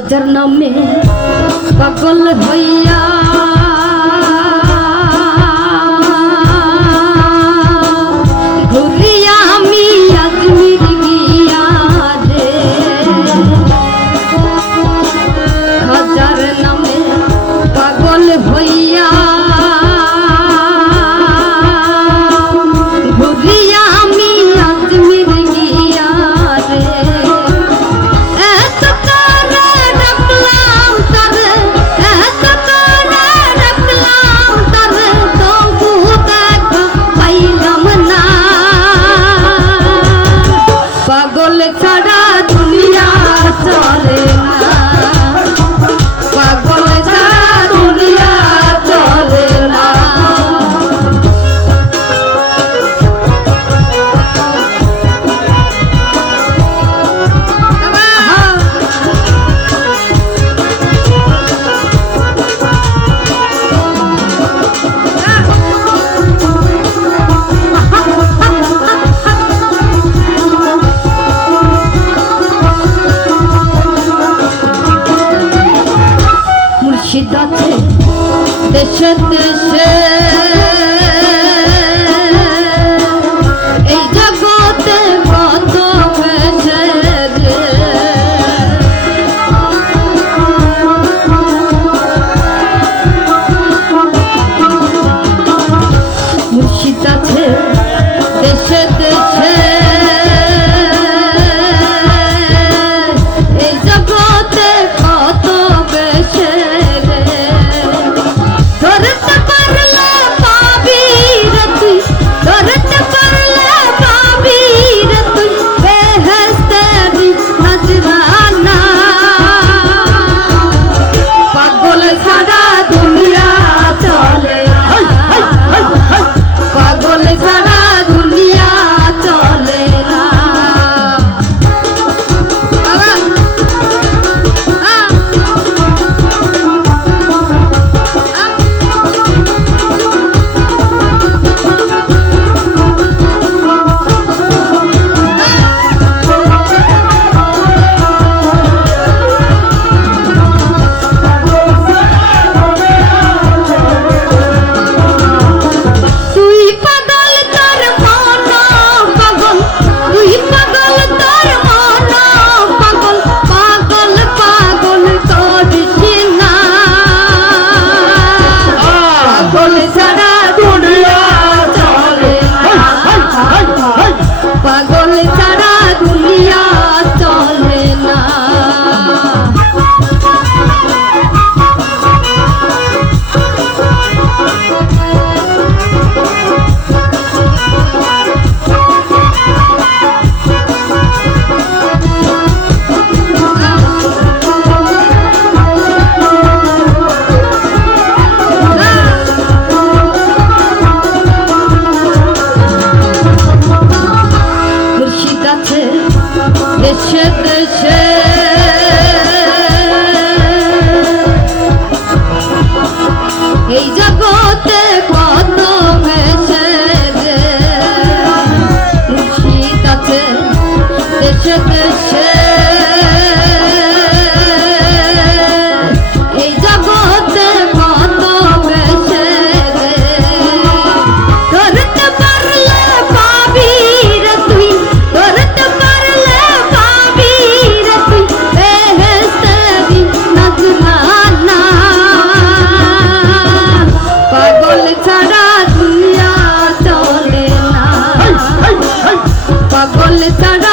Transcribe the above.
খাজার নামে পাগল হইয়া মুর্শিদ আছে দেশে দেশে 谢 তারা